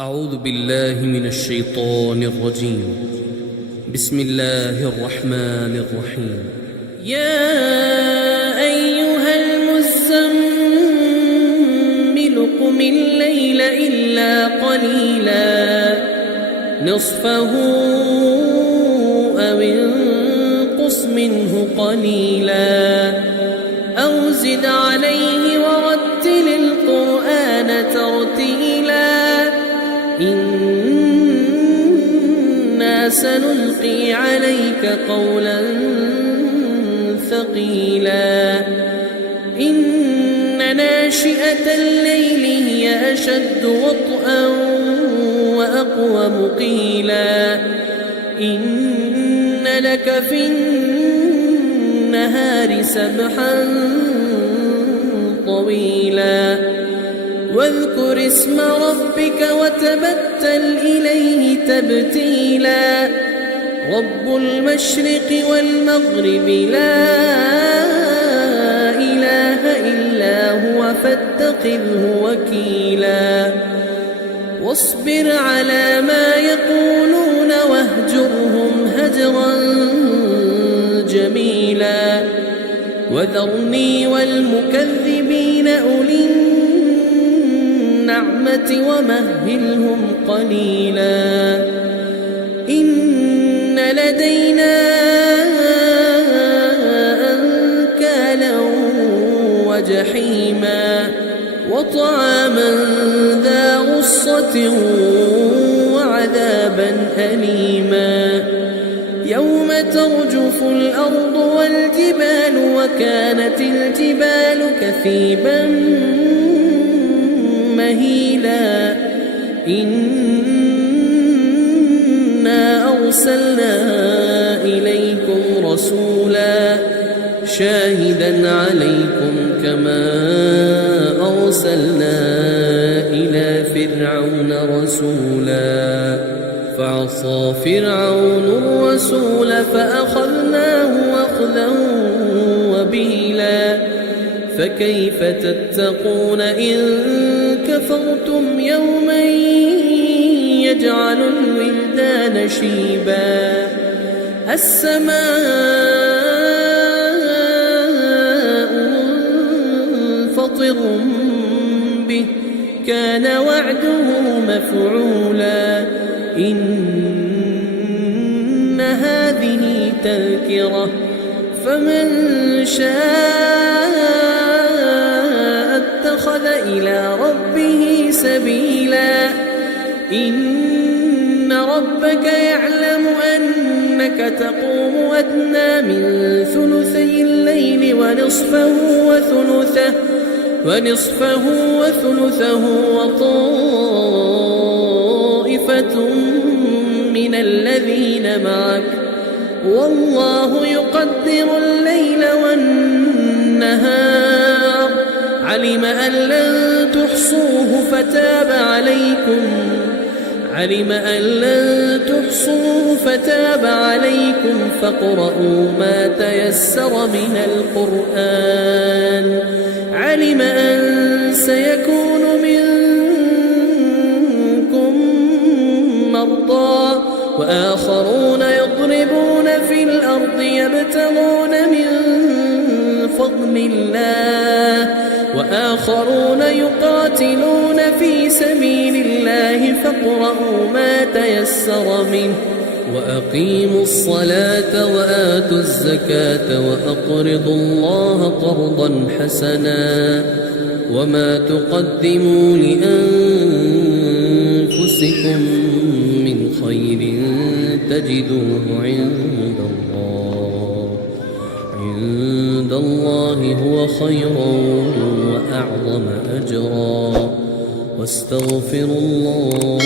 أعوذ بالله من الشيطان الرجيم. بسم الله الرحمن الرحيم. يا أيها المزمل قم الليل إلا قليلا نصفه أو انقص منه قليلا أو زد عليه ورتل القرآن ترتيلا إنا سنلقي عليك قولا ثقيلا إن ناشئة الليل هي أشد وطئا وأقوم قيلا إن لك في النهار سبحا طويلا واذكر اسم ربك وتبتل إليه تبتيلا رب المشرق والمغرب لا إله إلا هو فاتخذه وكيلا واصبر على ما يقولون واهجرهم هجرا جميلا وذرني والمكذبين أولي النعمة ومهلهم قليلا إن لدينا أنكالا وجحيما وطعاما ذا غصة وعذابا أليما يوم ترجف الأرض والجبال وكانت الجبال كثيبا مهيلا إنا أرسلنا إليكم رسولا شاهدا عليكم كما أرسلنا إلى فرعون رسولا فعصى فرعون الرسول فأخذناه أخذا وبيلا فكيف تتقون إن كفرتم يوما يجعل الولدان شيبا السماء منفطر به كان وعده مفعولا إن هذه تذكرة فمن شاء اتخذ إلى ربه سبيلا إن ربك يعلم أنك تقوم أدنى من ثلثي الليل ونصفه وثلثه وطائفة من الذين معك والله يقدر الليل والنهار علم أن لن تحصوه فتاب عليكم فاقرؤوا ما تيسر من القرآن علم أن سيكون منكم مرضى وآخرون يضربون في الأرض يبتغون من فضل الله وآخرون يقاتلون في سبيل الله فاقرؤوا ما تيسر منه وأقيموا الصلاة وآتوا الزكاة وأقرضوا الله قرضا حسنا وما تقدموا لأنفسكم من خير تجدوه عند الله هو خيرا وأعظم أجرا واستغفروا الله